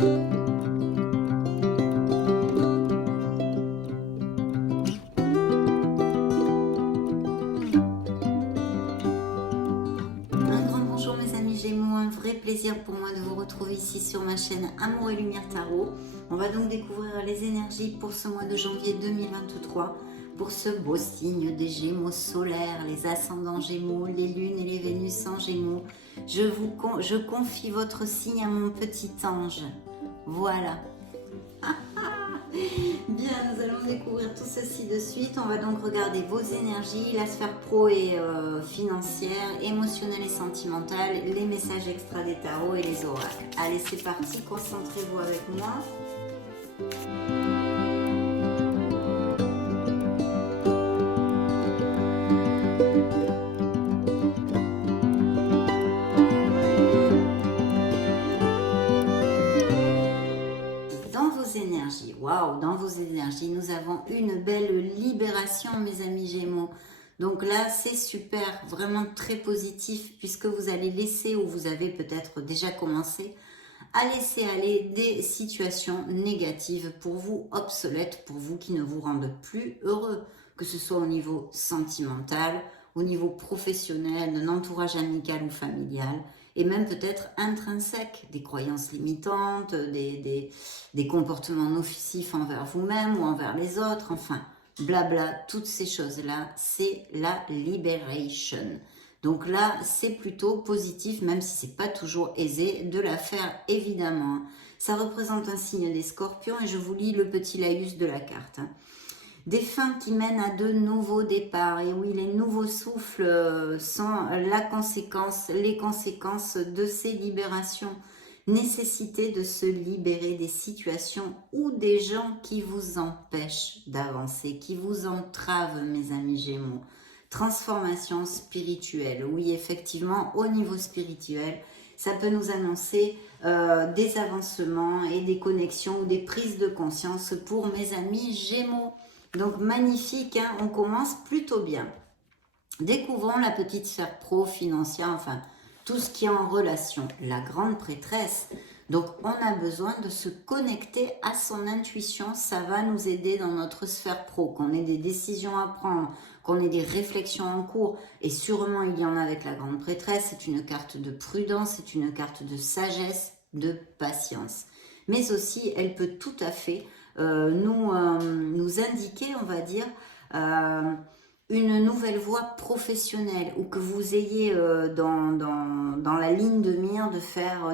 Un grand bonjour mes amis Gémeaux, un vrai plaisir pour moi de vous retrouver ici sur ma chaîne Amour et Lumière Tarot. On va donc découvrir les énergies pour ce mois de janvier 2023, pour ce beau signe des Gémeaux solaires, les ascendants Gémeaux, les lunes et les Vénus en Gémeaux. Je confie votre signe à mon petit ange. Voilà. Bien, nous allons découvrir tout ceci de suite. On va donc regarder vos énergies, la sphère pro et financière, émotionnelle et sentimentale, les messages extra des tarots et les oracles. Allez, c'est parti, concentrez-vous avec moi. Énergies. Waouh, dans vos énergies, nous avons une belle libération, mes amis Gémeaux. Donc là, c'est super, vraiment très positif, puisque vous allez laisser, ou vous avez peut-être déjà commencé, à laisser aller des situations négatives pour vous, obsolètes, pour vous qui ne vous rendent plus heureux, que ce soit au niveau sentimental, au niveau professionnel, d'un entourage amical ou familial, et même peut-être intrinsèque, des croyances limitantes, des comportements nocifs envers vous-même ou envers les autres, enfin, blabla, toutes ces choses-là, c'est la liberation. Donc là, c'est plutôt positif, même si c'est pas toujours aisé de la faire, évidemment. Ça représente un signe des scorpions et je vous lis le petit laïus de la carte. Des fins qui mènent à de nouveaux départs. Et oui, les nouveaux souffles sont les conséquences de ces libérations. Nécessité de se libérer des situations ou des gens qui vous empêchent d'avancer, qui vous entravent, mes amis Gémeaux. Transformation spirituelle. Oui, effectivement, au niveau spirituel, ça peut nous annoncer des avancements et des connexions ou des prises de conscience pour mes amis Gémeaux. Donc magnifique, hein, on commence plutôt bien. Découvrons la petite sphère pro, financière, enfin tout ce qui est en relation. La grande prêtresse. Donc on a besoin de se connecter à son intuition, ça va nous aider dans notre sphère pro, qu'on ait des décisions à prendre, qu'on ait des réflexions en cours, et sûrement il y en a avec la grande prêtresse, c'est une carte de prudence, c'est une carte de sagesse, de patience. Mais aussi elle peut tout à fait nous indiquer, on va dire, une nouvelle voie professionnelle ou que vous ayez dans la ligne de mire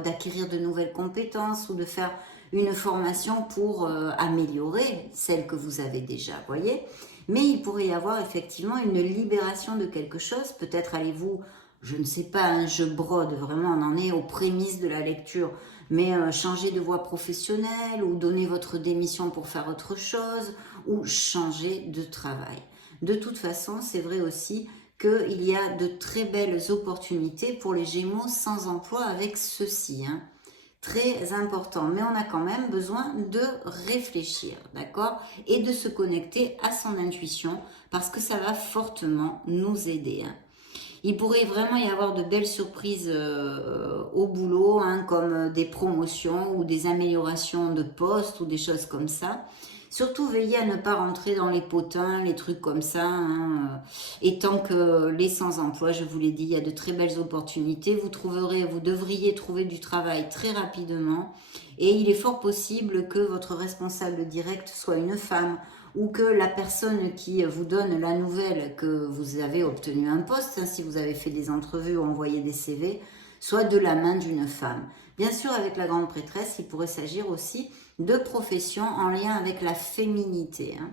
d'acquérir de nouvelles compétences ou de faire une formation pour améliorer celle que vous avez déjà, voyez. Mais il pourrait y avoir effectivement une libération de quelque chose. Peut-être allez-vous, je ne sais pas, hein, je brode, vraiment on en est aux prémices de la lecture, mais changer de voie professionnelle ou donner votre démission pour faire autre chose ou changer de travail. De toute façon, c'est vrai aussi qu'il y a de très belles opportunités pour les Gémeaux sans emploi avec ceci, hein. Très important, mais on a quand même besoin de réfléchir, d'accord, et de se connecter à son intuition parce que ça va fortement nous aider, hein. Il pourrait vraiment y avoir de belles surprises au boulot, hein, comme des promotions ou des améliorations de poste ou des choses comme ça. Surtout, veillez à ne pas rentrer dans les potins, les trucs comme ça, hein. Et tant que les sans-emploi, je vous l'ai dit, il y a de très belles opportunités. Vous devriez trouver du travail très rapidement. Et il est fort possible que votre responsable direct soit une femme ou que la personne qui vous donne la nouvelle que vous avez obtenu un poste, hein, si vous avez fait des entrevues ou envoyé des CV, soit de la main d'une femme. Bien sûr, avec la grande prêtresse, il pourrait s'agir aussi de professions en lien avec la féminité, hein.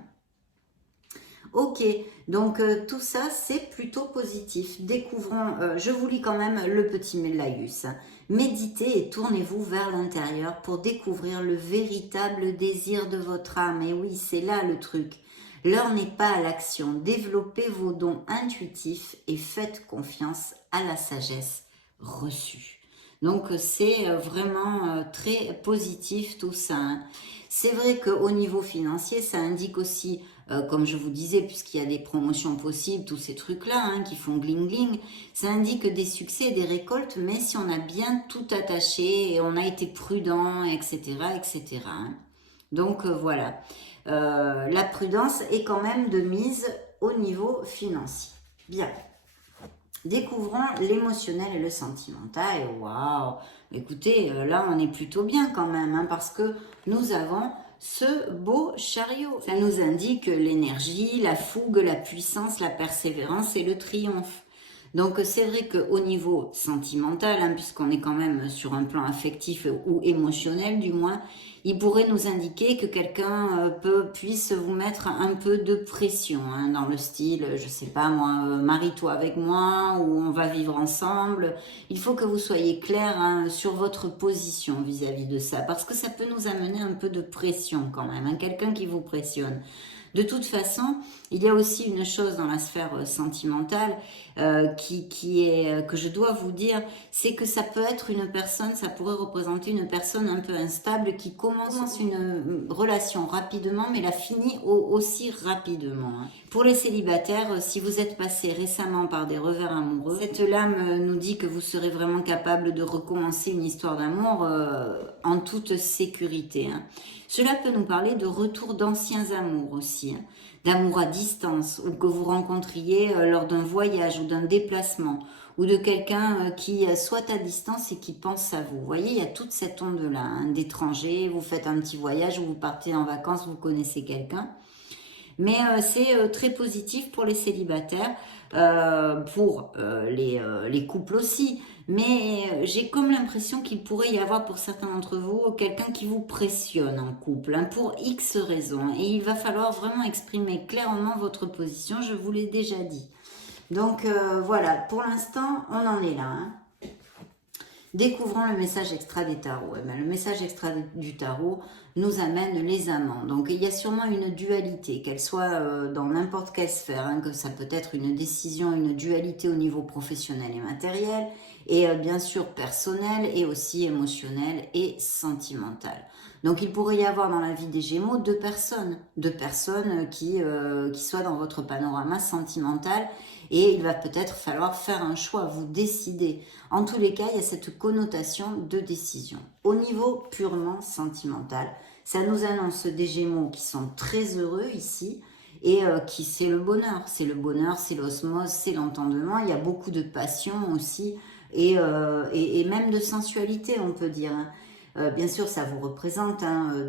Ok, donc tout ça, c'est plutôt positif. Découvrons, je vous lis quand même le petit laïus. Méditez et tournez-vous vers l'intérieur pour découvrir le véritable désir de votre âme. Et oui, c'est là le truc. L'heure n'est pas à l'action. Développez vos dons intuitifs et faites confiance à la sagesse reçue. Donc, c'est vraiment très positif tout ça, hein. C'est vrai qu'au niveau financier, ça indique aussi, comme je vous disais, puisqu'il y a des promotions possibles, tous ces trucs-là, hein, qui font gling-gling, ça indique des succès et des récoltes, mais si on a bien tout attaché et on a été prudent, etc., etc., hein. Donc, voilà. La prudence est quand même de mise au niveau financier. Bien. Découvrons l'émotionnel et le sentimental. Et waouh, écoutez, là on est plutôt bien quand même, hein, parce que nous avons ce beau chariot. Ça nous indique l'énergie, la fougue, la puissance, la persévérance et le triomphe. Donc c'est vrai qu'au niveau sentimental, hein, puisqu'on est quand même sur un plan affectif ou émotionnel du moins, il pourrait nous indiquer que quelqu'un puisse vous mettre un peu de pression, hein, dans le style, je sais pas moi, marie-toi avec moi, ou on va vivre ensemble. Il faut que vous soyez clair, hein, sur votre position vis-à-vis de ça, parce que ça peut nous amener un peu de pression quand même, hein, quelqu'un qui vous pressionne. De toute façon, il y a aussi une chose dans la sphère sentimentale que je dois vous dire, c'est que ça peut être une personne, ça pourrait représenter une personne un peu instable qui commence une relation rapidement, mais la finit aussi rapidement, hein. Pour les célibataires, si vous êtes passé récemment par des revers amoureux, cette lame nous dit que vous serez vraiment capable de recommencer une histoire d'amour en toute sécurité, hein. Cela peut nous parler de retour d'anciens amours aussi, hein, d'amour à distance, ou que vous rencontriez lors d'un voyage ou d'un déplacement, ou de quelqu'un qui soit à distance et qui pense à vous. Vous voyez, il y a toute cette onde-là, hein, d'étrangers, vous faites un petit voyage ou vous partez en vacances, vous connaissez quelqu'un. Mais c'est très positif pour les célibataires, pour les couples aussi. Mais j'ai comme l'impression qu'il pourrait y avoir pour certains d'entre vous quelqu'un qui vous pressionne en couple, hein, pour X raisons. Et il va falloir vraiment exprimer clairement votre position, je vous l'ai déjà dit. Donc voilà, pour l'instant, on en est là, hein. Découvrons le message extra des tarots. Eh bien, le message extra du tarot nous amène les amants. Donc il y a sûrement une dualité, qu'elle soit dans n'importe quelle sphère, hein, que ça peut être une décision, une dualité au niveau professionnel et matériel, et bien sûr personnel, et aussi émotionnel et sentimental. Donc il pourrait y avoir dans la vie des Gémeaux deux personnes qui soient dans votre panorama sentimental, et il va peut-être falloir faire un choix, vous décider. En tous les cas, il y a cette connotation de décision. Au niveau purement sentimental, ça nous annonce des Gémeaux qui sont très heureux ici, et qui c'est le bonheur, c'est l'osmose, c'est l'entendement. Il y a beaucoup de passion aussi, et même de sensualité, on peut dire, hein. Bien sûr, ça vous représente, hein,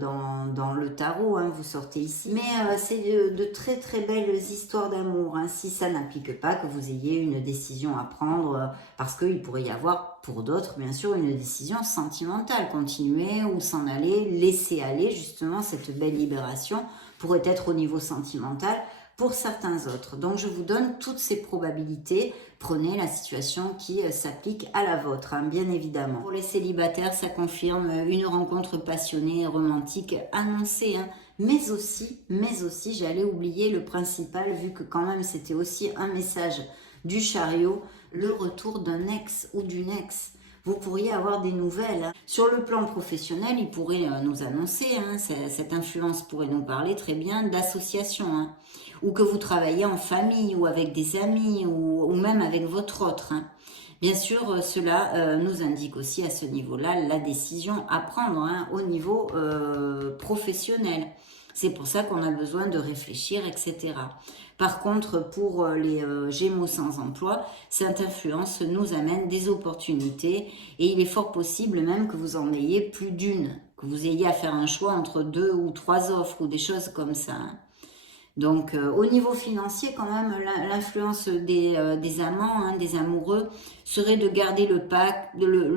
dans le tarot, hein, vous sortez ici. Mais c'est de très très belles histoires d'amour, hein, si ça n'implique pas que vous ayez une décision à prendre, parce qu'il pourrait y avoir pour d'autres, bien sûr, une décision sentimentale. Continuer ou s'en aller, laisser aller, justement, cette belle libération pourrait être au niveau sentimental pour certains autres. Donc je vous donne toutes ces probabilités. Prenez la situation qui s'applique à la vôtre, hein, bien évidemment. Pour les célibataires, ça confirme une rencontre passionnée et romantique annoncée, hein. Mais aussi, j'allais oublier le principal, vu que quand même c'était aussi un message du chariot, le retour d'un ex ou d'une ex. Vous pourriez avoir des nouvelles, hein. Sur le plan professionnel, il pourrait nous annoncer, hein, cette influence pourrait nous parler très bien d'association, hein, ou que vous travaillez en famille, ou avec des amis, ou même avec votre autre, hein. Bien sûr, cela nous indique aussi à ce niveau-là la décision à prendre, hein, au niveau professionnel. C'est pour ça qu'on a besoin de réfléchir, etc. Par contre, pour les Gémeaux sans emploi, cette influence nous amène des opportunités, et il est fort possible même que vous en ayez plus d'une, que vous ayez à faire un choix entre 2 ou 3 offres ou des choses comme ça, hein. Donc, au niveau financier, quand même, l'influence des amants, hein, des amoureux, serait de garder le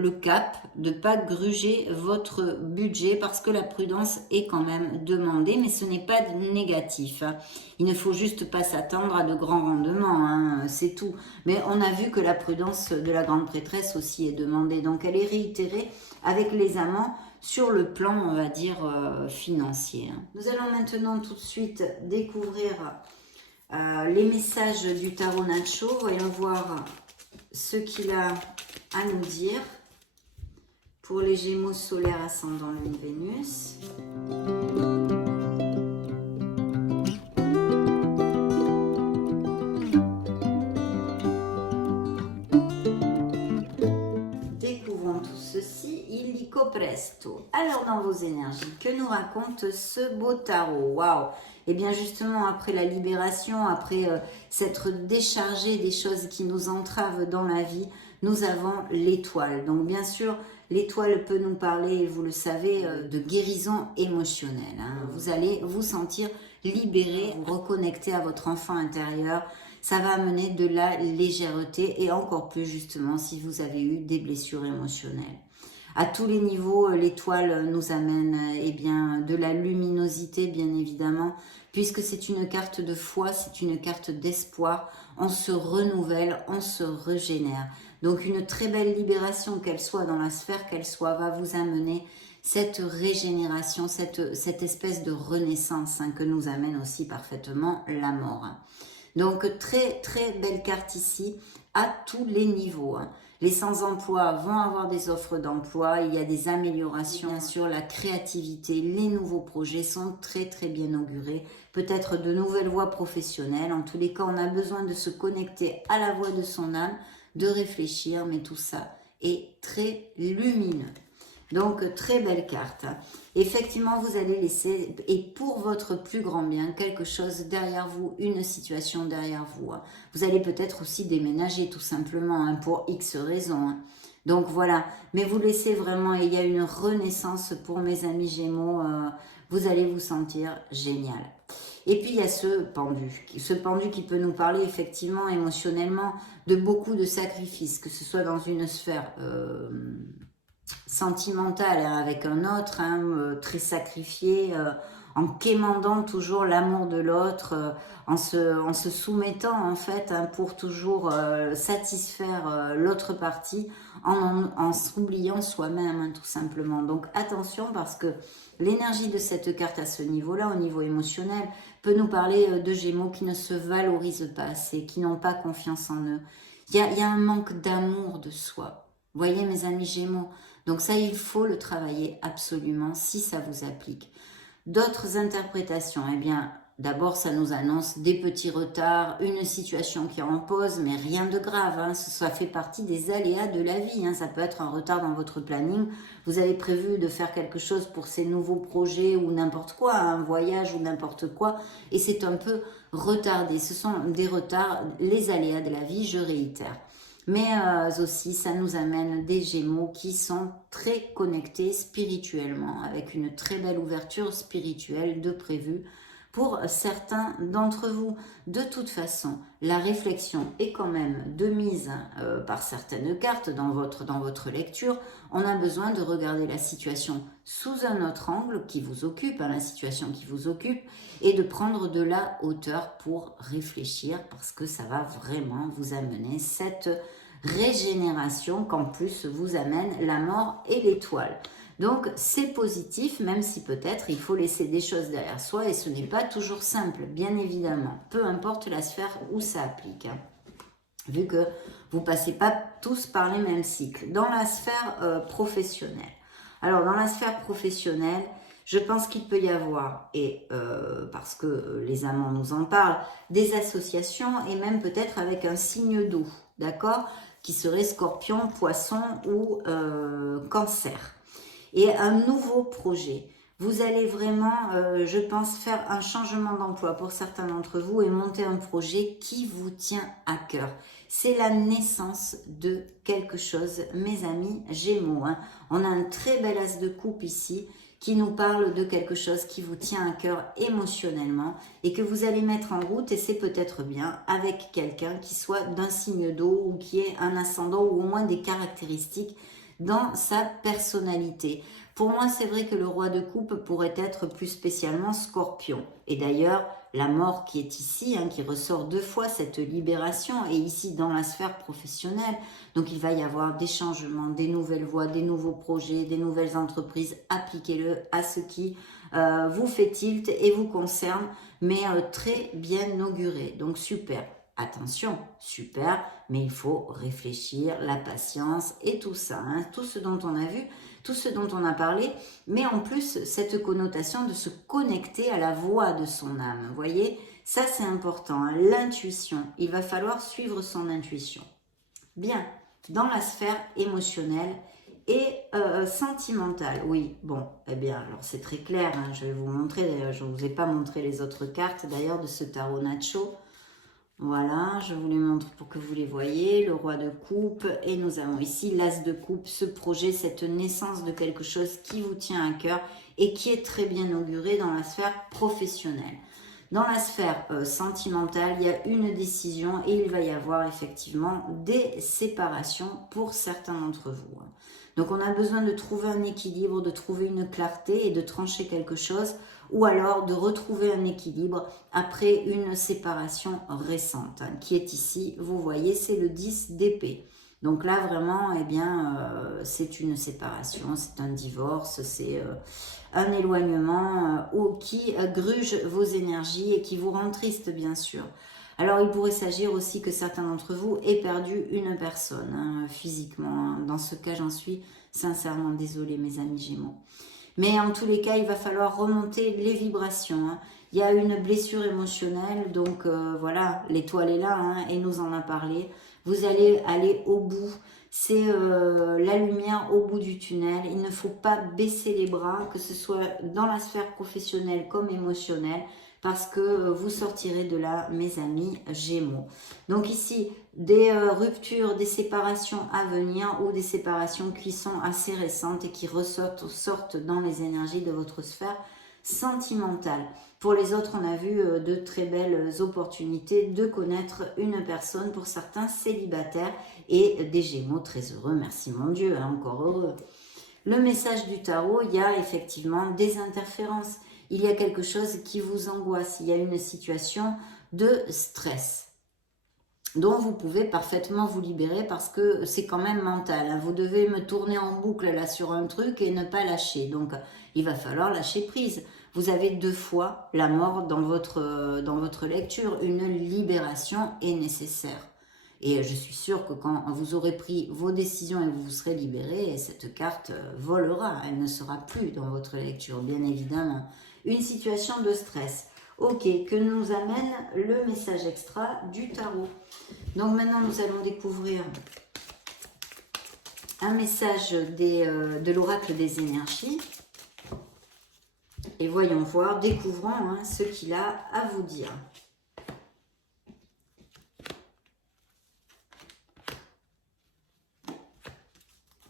cap, de ne pas gruger votre budget, parce que la prudence est quand même demandée, mais ce n'est pas négatif, hein. Il ne faut juste pas s'attendre à de grands rendements, hein, c'est tout. Mais on a vu que la prudence de la grande prêtresse aussi est demandée, donc elle est réitérée avec les amants, sur le plan, on va dire, financier, hein. Nous allons maintenant tout de suite découvrir les messages du tarot Nacho. Voyons voir ce qu'il a à nous dire. Pour les Gémeaux solaire, ascendant, lune, Vénus. Découvrons tout ceci, illico presto. Alors dans vos énergies, que nous raconte ce beau tarot? Waouh! Et bien justement, après la libération, après s'être déchargé des choses qui nous entravent dans la vie, nous avons l'étoile. Donc bien sûr, l'étoile peut nous parler, vous le savez, de guérison émotionnelle. Hein. Vous allez vous sentir libéré, vous reconnecter à votre enfant intérieur. Ça va amener de la légèreté et encore plus justement si vous avez eu des blessures émotionnelles. À tous les niveaux, l'étoile nous amène eh bien, de la luminosité, bien évidemment, puisque c'est une carte de foi, c'est une carte d'espoir. On se renouvelle, on se régénère. Donc une très belle libération, qu'elle soit dans la sphère qu'elle soit, va vous amener cette régénération, cette espèce de renaissance hein, que nous amène aussi parfaitement la mort. Donc très très belle carte ici à tous les niveaux. Hein. Les sans-emploi vont avoir des offres d'emploi, il y a des améliorations, bien sûr la créativité, les nouveaux projets sont très très bien augurés, peut-être de nouvelles voies professionnelles, en tous les cas on a besoin de se connecter à la voix de son âme, de réfléchir, mais tout ça est très lumineux. Donc, très belle carte. Effectivement, vous allez laisser, et pour votre plus grand bien, quelque chose derrière vous, une situation derrière vous. Vous allez peut-être aussi déménager, tout simplement, hein, pour X raisons. Hein. Donc, voilà. Mais vous laissez vraiment, et il y a une renaissance pour mes amis Gémeaux. Vous allez vous sentir génial. Et puis, il y a ce pendu qui peut nous parler, effectivement, émotionnellement, de beaucoup de sacrifices, que ce soit dans une sphère... sentimentale hein, avec un autre, hein, très sacrifié, en quémandant toujours l'amour de l'autre, en se soumettant en fait hein, pour toujours satisfaire l'autre partie, en s'oubliant soi-même hein, tout simplement. Donc attention parce que l'énergie de cette carte à ce niveau-là, au niveau émotionnel, peut nous parler de Gémeaux qui ne se valorisent pas assez, qui n'ont pas confiance en eux. Il y a un manque d'amour de soi. Vous voyez mes amis Gémeaux, donc ça, il faut le travailler absolument si ça vous applique. D'autres interprétations, eh bien, d'abord, ça nous annonce des petits retards, une situation qui est en pause, mais rien de grave. Hein, ça fait partie des aléas de la vie. Hein, ça peut être un retard dans votre planning. Vous avez prévu de faire quelque chose pour ces nouveaux projets ou n'importe quoi, un voyage ou n'importe quoi, et c'est un peu retardé. Ce sont des retards, les aléas de la vie, je réitère. Mais aussi, ça nous amène des Gémeaux qui sont très connectés spirituellement, avec une très belle ouverture spirituelle de prévu pour certains d'entre vous. De toute façon, la réflexion est quand même de mise par certaines cartes dans votre lecture. On a besoin de regarder la situation sous un autre angle qui vous occupe, hein, la situation qui vous occupe, et de prendre de la hauteur pour réfléchir parce que ça va vraiment vous amener cette régénération qu'en plus vous amène la mort et l'étoile. Donc c'est positif, même si peut-être il faut laisser des choses derrière soi et ce n'est pas toujours simple, bien évidemment, peu importe la sphère où ça applique, hein, vu que vous ne passez pas tous par les mêmes cycles. Dans la sphère professionnelle, alors dans la sphère professionnelle, je pense qu'il peut y avoir, et parce que les amants nous en parlent, des associations et même peut-être avec un signe d'eau, d'accord, qui serait Scorpion, Poisson ou Cancer. Et un nouveau projet. Vous allez vraiment, je pense, faire un changement d'emploi pour certains d'entre vous et monter un projet qui vous tient à cœur. C'est la naissance de quelque chose, mes amis Gémeaux. Hein. On a un très bel as de coupe ici qui nous parle de quelque chose qui vous tient à cœur émotionnellement et que vous allez mettre en route, et c'est peut-être bien avec quelqu'un qui soit d'un signe d'eau ou qui ait un ascendant ou au moins des caractéristiques dans sa personnalité. Pour moi, c'est vrai que le roi de coupe pourrait être plus spécialement Scorpion. Et d'ailleurs, la mort qui est ici, hein, qui ressort deux fois, cette libération, est ici dans la sphère professionnelle. Donc il va y avoir des changements, des nouvelles voies, des nouveaux projets, des nouvelles entreprises. Appliquez-le à ce qui vous fait tilt et vous concerne, mais très bien auguré. Donc super. Attention, super, mais il faut réfléchir, la patience et tout ça, hein, tout ce dont on a vu tout ce dont on a parlé, mais en plus cette connotation de se connecter à la voix de son âme. Vous voyez, ça c'est important, hein, l'intuition. Il va falloir suivre son intuition. Bien, dans la sphère émotionnelle et sentimentale, oui, bon, eh bien, alors c'est très clair, hein, je vais vous montrer, je ne vous ai pas montré les autres cartes d'ailleurs de ce tarot Nacho. Voilà, je vous les montre pour que vous les voyez, le roi de coupe, et nous avons ici l'as de coupe, ce projet, cette naissance de quelque chose qui vous tient à cœur et qui est très bien auguré dans la sphère professionnelle. Dans la sphère sentimentale, il y a une décision et il va y avoir effectivement des séparations pour certains d'entre vous. Donc on a besoin de trouver un équilibre, de trouver une clarté et de trancher quelque chose, ou alors de retrouver un équilibre après une séparation récente, hein, qui est ici, vous voyez, c'est le 10 d'épée. Donc là, vraiment, eh bien, c'est une séparation, c'est un divorce, c'est un éloignement qui gruge vos énergies et qui vous rend triste, bien sûr. Alors, il pourrait s'agir aussi que certains d'entre vous aient perdu une personne, hein, physiquement. Hein. Dans ce cas, j'en suis sincèrement désolée, mes amis Gémeaux. Mais en tous les cas, il va falloir remonter les vibrations. Hein. Il y a une blessure émotionnelle, donc voilà, l'étoile est là, hein, et nous en a parlé. Vous allez aller au bout. C'est la lumière au bout du tunnel. Il ne faut pas baisser les bras, que ce soit dans la sphère professionnelle comme émotionnelle, parce que vous sortirez de là, mes amis Gémeaux. Donc ici, des ruptures, des séparations à venir ou des séparations qui sont assez récentes et qui sortent dans les énergies de votre sphère sentimentale. Pour les autres, on a vu de très belles opportunités de connaître une personne, pour certains célibataires et des Gémeaux très heureux, merci mon Dieu, hein, encore heureux. Le message du tarot, il y a effectivement des interférences. Il y a quelque chose qui vous angoisse, il y a une situation de stress dont vous pouvez parfaitement vous libérer parce que c'est quand même mental. Hein. Vous devez me tourner en boucle là sur un truc et ne pas lâcher. Donc, il va falloir lâcher prise. Vous avez 2 fois la mort dans votre lecture. Une libération est nécessaire. Et je suis sûre que quand vous aurez pris vos décisions et vous vous serez libéré, cette carte volera. Elle ne sera plus dans votre lecture, bien évidemment. Une situation de stress. Ok, que nous amène le message extra du tarot. Donc maintenant, nous allons découvrir un message de l'oracle des énergies. Et voyons voir, découvrons hein, ce qu'il a à vous dire.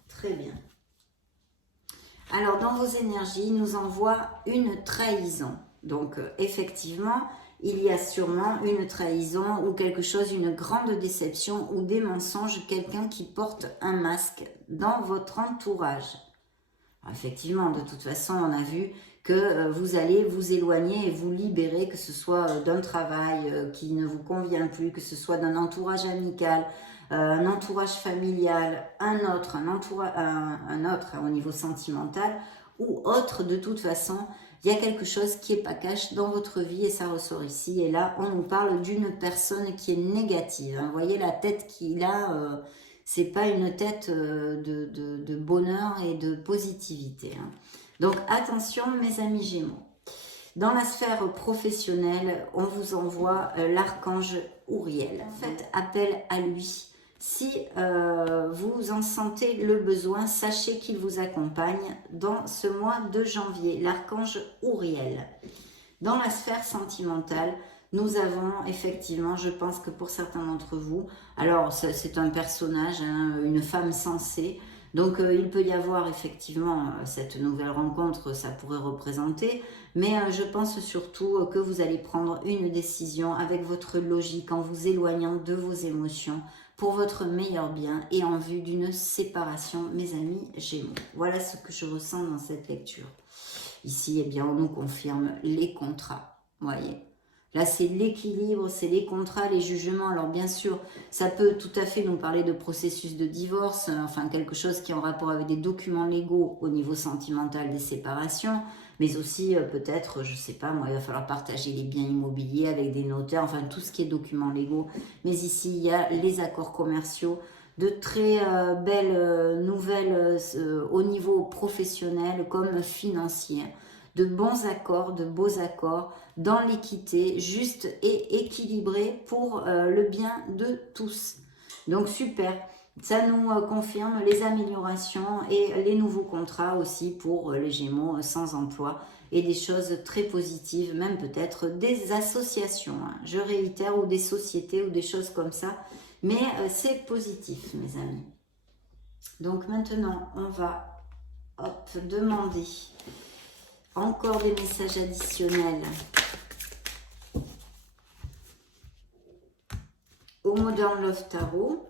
Très bien. Alors, dans vos énergies, il nous envoie une trahison. Donc, effectivement, il y a sûrement une trahison ou quelque chose, une grande déception ou des mensonges, quelqu'un qui porte un masque dans votre entourage. Alors, effectivement, de toute façon, on a vu que vous allez vous éloigner et vous libérer, que ce soit d'un travail qui ne vous convient plus, que ce soit d'un entourage amical, un entourage familial, un autre au niveau sentimental ou autre. De toute façon, il y a quelque chose qui est pas cash dans votre vie et ça ressort ici. Et là, on nous parle d'une personne qui est négative. Hein. Vous voyez la tête qu'il a, c'est pas une tête de bonheur et de positivité. Hein. Donc attention, mes amis Gémeaux. Dans la sphère professionnelle, on vous envoie l'archange Ouriel. Faites appel à lui. Si vous en sentez le besoin, sachez qu'il vous accompagne dans ce mois de janvier, l'archange Ouriel. Dans la sphère sentimentale, nous avons effectivement, je pense que pour certains d'entre vous, alors c'est un personnage, hein, une femme sensée, donc il peut y avoir effectivement cette nouvelle rencontre, ça pourrait représenter, mais je pense surtout que vous allez prendre une décision avec votre logique en vous éloignant de vos émotions pour votre meilleur bien et en vue d'une séparation, mes amis Gémeaux. Voilà ce que je ressens dans cette lecture. Ici, eh bien, on nous confirme les contrats, voyez. Là, c'est l'équilibre, c'est les contrats, les jugements. Alors, bien sûr, ça peut tout à fait nous parler de processus de divorce, enfin, quelque chose qui est en rapport avec des documents légaux au niveau sentimental des séparations, mais aussi, peut-être, je ne sais pas, moi, il va falloir partager les biens immobiliers avec des notaires, enfin, tout ce qui est documents légaux. Mais ici, il y a les accords commerciaux. de très belles nouvelles au niveau professionnel comme financier, de bons accords, de beaux accords, dans l'équité, juste et équilibré pour le bien de tous. Donc super, ça nous confirme les améliorations et les nouveaux contrats aussi pour les Gémeaux sans emploi et des choses très positives, même peut-être des associations, hein. Je réitère, ou des sociétés ou des choses comme ça, mais c'est positif mes amis. Donc maintenant on va demander encore des messages additionnels au Modern Love Tarot.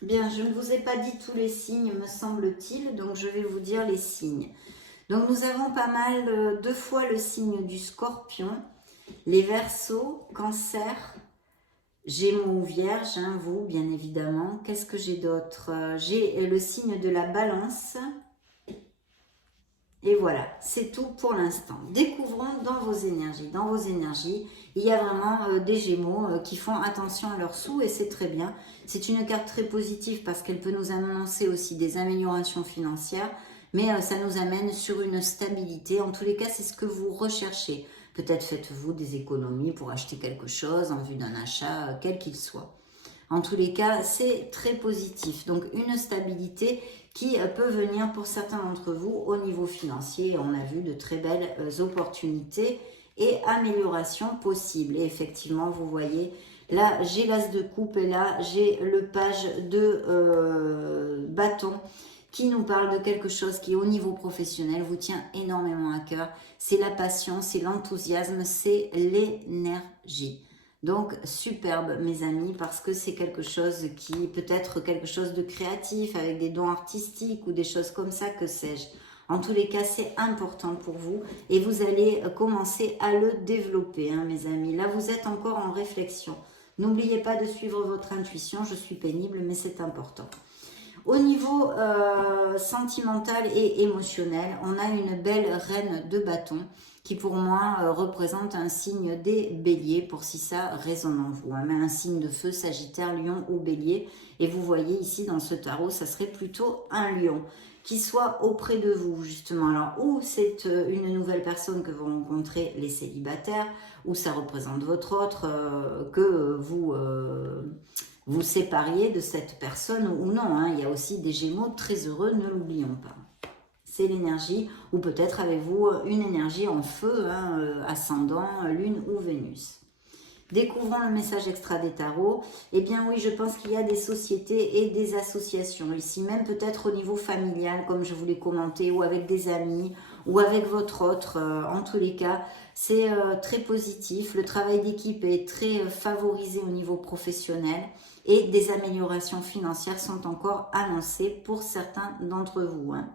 Bien, je ne vous ai pas dit tous les signes, me semble-t-il, donc je vais vous dire les signes. Donc nous avons pas mal, 2 fois le signe du Scorpion, les Verseaux, Cancer, Gémeaux ou Vierge, hein, vous bien évidemment. Qu'est-ce que j'ai d'autre? J'ai le signe de la Balance. Et voilà, c'est tout pour l'instant. Découvrons dans vos énergies. Dans vos énergies, il y a vraiment des Gémeaux qui font attention à leurs sous et c'est très bien. C'est une carte très positive parce qu'elle peut nous annoncer aussi des améliorations financières, mais ça nous amène sur une stabilité. En tous les cas, c'est ce que vous recherchez. Peut-être faites-vous des économies pour acheter quelque chose en vue d'un achat, quel qu'il soit. En tous les cas, c'est très positif. Donc, une stabilité qui peut venir pour certains d'entre vous au niveau financier. On a vu de très belles opportunités et améliorations possibles. Et effectivement, vous voyez, là, j'ai l'as de coupe et là, j'ai le page de bâton qui nous parle de quelque chose qui, au niveau professionnel, vous tient énormément à cœur. C'est la passion, c'est l'enthousiasme, c'est l'énergie. Donc, superbe, mes amis, parce que c'est quelque chose qui peut être quelque chose de créatif, avec des dons artistiques ou des choses comme ça, que sais-je. En tous les cas, c'est important pour vous et vous allez commencer à le développer, hein, mes amis. Là, vous êtes encore en réflexion. N'oubliez pas de suivre votre intuition. Je suis pénible, mais c'est important. Au niveau sentimental et émotionnel, on a une belle reine de bâton qui pour moi représente un signe des béliers, pour si ça résonne en vous, hein, mais un signe de feu, Sagittaire, Lion ou Bélier. Et vous voyez ici dans ce tarot, ça serait plutôt un lion qui soit auprès de vous justement. Alors, ou c'est une nouvelle personne que vous rencontrez, les célibataires, ou ça représente votre autre, que vous sépariez de cette personne ou non, hein. Il y a aussi des Gémeaux très heureux, ne l'oublions pas. C'est l'énergie, ou peut-être avez-vous une énergie en feu, hein, ascendant, Lune ou Vénus. Découvrons le message extra des tarots. Eh bien oui, je pense qu'il y a des sociétés et des associations ici, même peut-être au niveau familial, comme je vous l'ai commenté, ou avec des amis, ou avec votre autre. En tous les cas, c'est très positif. Le travail d'équipe est très favorisé au niveau professionnel et des améliorations financières sont encore annoncées pour certains d'entre vous, hein.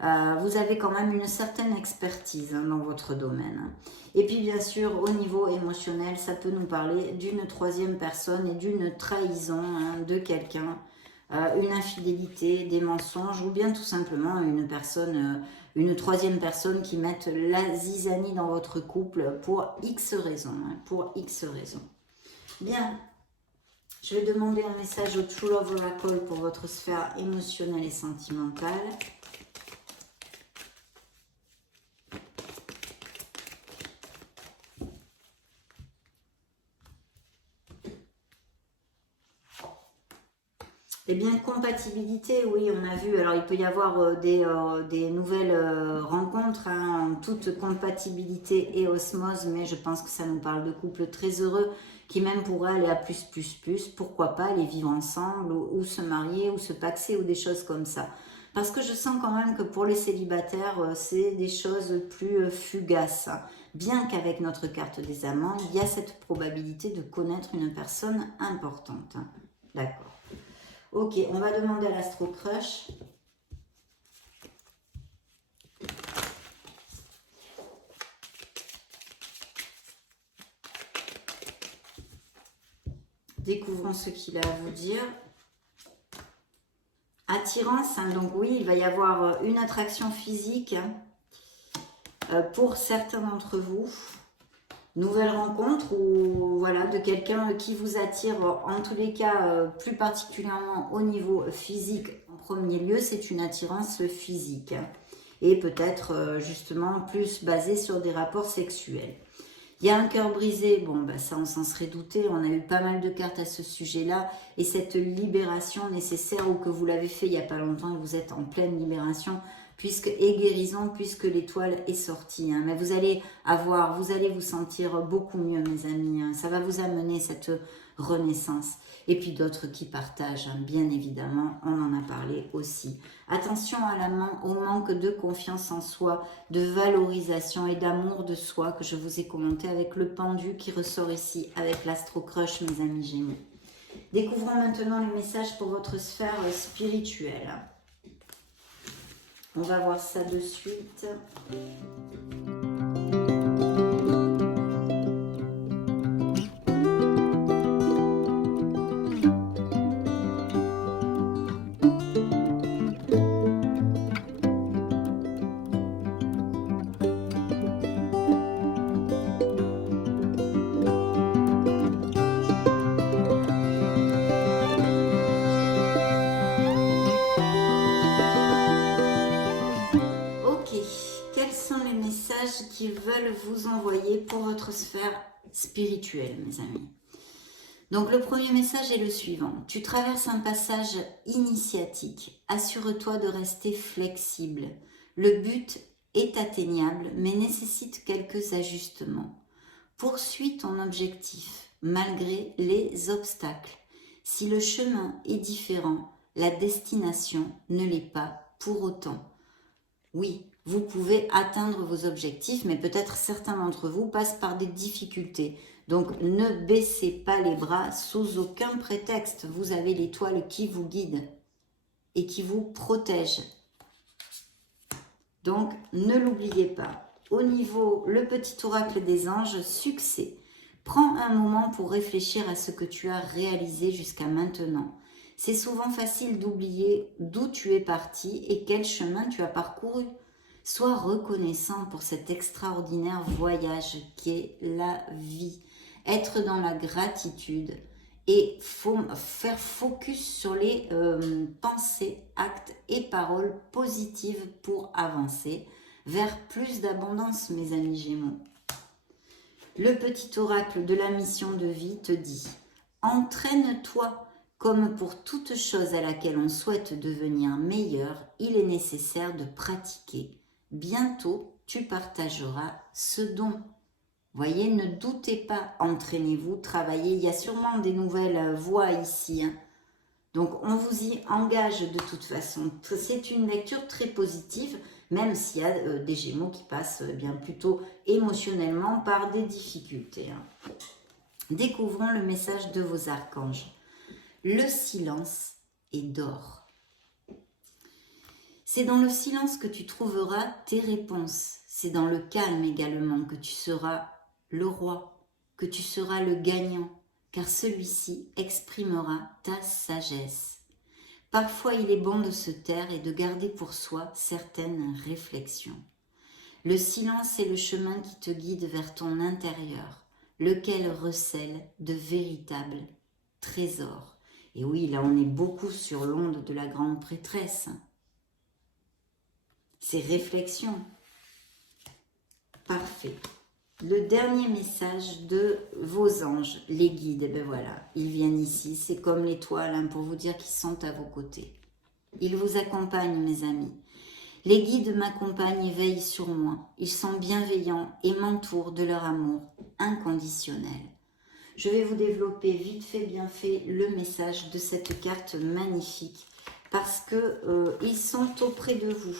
Vous avez quand même une certaine expertise, hein, dans votre domaine. Et puis bien sûr, au niveau émotionnel, ça peut nous parler d'une troisième personne et d'une trahison, hein, de quelqu'un, une infidélité, des mensonges, ou bien tout simplement une personne, une troisième personne qui mette la zizanie dans votre couple pour X raisons, hein, pour X raisons. Bien, je vais demander un message au True Love Oracle pour votre sphère émotionnelle et sentimentale. Eh bien, compatibilité, oui, on a vu. Alors, il peut y avoir des nouvelles rencontres, hein, en toute compatibilité et osmose, mais je pense que ça nous parle de couples très heureux qui même pourraient aller à plus, pourquoi pas aller vivre ensemble ou se marier ou se paxer ou des choses comme ça. Parce que je sens quand même que pour les célibataires, c'est des choses plus fugaces. Bien qu'avec notre carte des amants, il y a cette probabilité de connaître une personne importante. D'accord. Ok, on va demander à l'Astro Crush. Découvrons ce qu'il a à vous dire. Attirance, hein, donc oui, il va y avoir une attraction physique. pour certains d'entre vous, nouvelle rencontre ou voilà, de quelqu'un qui vous attire, en tous les cas, plus particulièrement au niveau physique. En premier lieu, c'est une attirance physique et peut-être justement plus basée sur des rapports sexuels. Il y a un cœur brisé, bon, bah ça on s'en serait douté, on a eu pas mal de cartes à ce sujet-là, et cette libération nécessaire, ou que vous l'avez fait il n'y a pas longtemps et vous êtes en pleine libération, et guérison, puisque l'étoile est sortie. Hein. Mais vous allez vous sentir beaucoup mieux, mes amis, hein. Ça va vous amener cette renaissance. Et puis d'autres qui partagent, hein, bien évidemment, on en a parlé aussi. Attention au manque de confiance en soi, de valorisation et d'amour de soi que je vous ai commenté avec le pendu qui ressort ici avec l'Astro Crush, mes amis Gémeaux. Découvrons maintenant les messages pour votre sphère spirituelle. On va voir ça de suite. Qu'ils veulent vous envoyer pour votre sphère spirituelle, mes amis. Donc le premier message est le suivant. Tu traverses un passage initiatique. Assure-toi de rester flexible. Le but est atteignable, mais nécessite quelques ajustements. Poursuis ton objectif, malgré les obstacles. Si le chemin est différent, la destination ne l'est pas pour autant. Oui, vous pouvez atteindre vos objectifs, mais peut-être certains d'entre vous passent par des difficultés. Donc, ne baissez pas les bras sous aucun prétexte. Vous avez l'étoile qui vous guide et qui vous protège. Donc, ne l'oubliez pas. Au niveau, le petit oracle des anges, succès. Prends un moment pour réfléchir à ce que tu as réalisé jusqu'à maintenant. C'est souvent facile d'oublier d'où tu es parti et quel chemin tu as parcouru. Sois reconnaissant pour cet extraordinaire voyage qu'est la vie. Être dans la gratitude et faire focus sur les pensées, actes et paroles positives pour avancer vers plus d'abondance, mes amis Gémeaux. Le petit oracle de la mission de vie te dit « Entraîne-toi ». Comme pour toute chose à laquelle on souhaite devenir meilleur, il est nécessaire de pratiquer. Bientôt, tu partageras ce don. Voyez, ne doutez pas, entraînez-vous, travaillez. Il y a sûrement des nouvelles voies ici. Hein. Donc, on vous y engage de toute façon. C'est une lecture très positive, même s'il y a des Gémeaux qui passent bien plutôt émotionnellement par des difficultés. Hein. Découvrons le message de vos archanges. Le silence est d'or. C'est dans le silence que tu trouveras tes réponses. C'est dans le calme également que tu seras le roi, que tu seras le gagnant, car celui-ci exprimera ta sagesse. Parfois, il est bon de se taire et de garder pour soi certaines réflexions. Le silence est le chemin qui te guide vers ton intérieur, lequel recèle de véritables trésors. Et oui, là, on est beaucoup sur l'onde de la grande prêtresse. Ces réflexions. Parfait. Le dernier message de vos anges, les guides, et ben voilà, ils viennent ici. C'est comme l'étoile, hein, pour vous dire qu'ils sont à vos côtés. Ils vous accompagnent, mes amis. Les guides m'accompagnent et veillent sur moi. Ils sont bienveillants et m'entourent de leur amour inconditionnel. Je vais vous développer vite fait, bien fait, le message de cette carte magnifique parce que ils sont auprès de vous.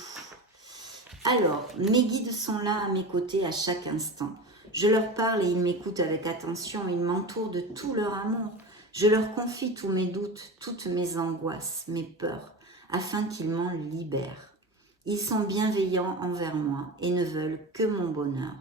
Alors, mes guides sont là à mes côtés à chaque instant. Je leur parle et ils m'écoutent avec attention. Ils m'entourent de tout leur amour. Je leur confie tous mes doutes, toutes mes angoisses, mes peurs, afin qu'ils m'en libèrent. Ils sont bienveillants envers moi et ne veulent que mon bonheur.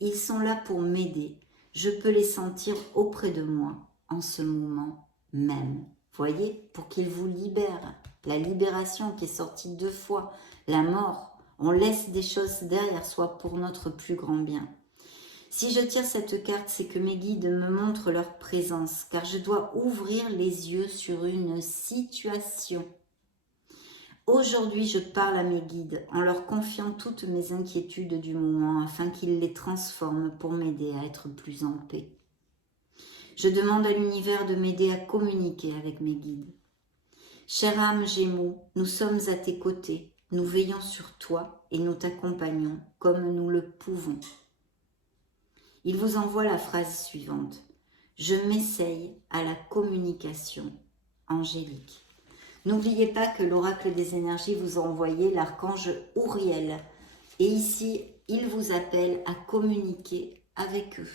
Ils sont là pour m'aider. Je peux les sentir auprès de moi en ce moment même. Voyez, pour qu'ils vous libèrent. La libération qui est sortie 2 fois, la mort On laisse des choses derrière soi pour notre plus grand bien. Si je tire cette carte, c'est que mes guides me montrent leur présence, car je dois ouvrir les yeux sur une situation. Aujourd'hui, je parle à mes guides en leur confiant toutes mes inquiétudes du moment afin qu'ils les transforment pour m'aider à être plus en paix. Je demande à l'univers de m'aider à communiquer avec mes guides. Chère âme Gémeaux, nous sommes à tes côtés, nous veillons sur toi et nous t'accompagnons comme nous le pouvons. Il vous envoie la phrase suivante. Je m'essaye à la communication angélique. N'oubliez pas que l'oracle des énergies vous a envoyé l'archange Uriel. Et ici, il vous appelle à communiquer avec eux.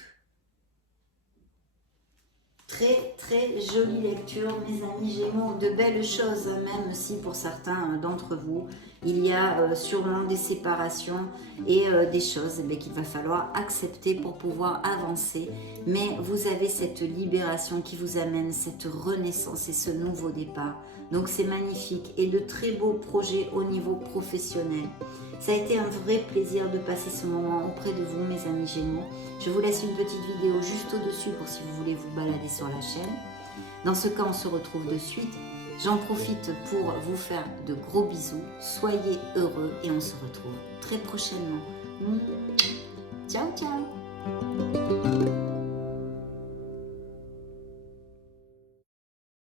Très très jolie lecture, mes amis Gémeaux, de belles choses, même si pour certains d'entre vous, il y a sûrement des séparations et des choses qu'il va falloir accepter pour pouvoir avancer. Mais vous avez cette libération qui vous amène cette renaissance et ce nouveau départ. Donc c'est magnifique et de très beaux projets au niveau professionnel. Ça a été un vrai plaisir de passer ce moment auprès de vous, mes amis Gémeaux. Je vous laisse une petite vidéo juste au-dessus pour si vous voulez vous balader sur la chaîne. Dans ce cas, on se retrouve de suite. J'en profite pour vous faire de gros bisous. Soyez heureux et on se retrouve très prochainement. Ciao, ciao!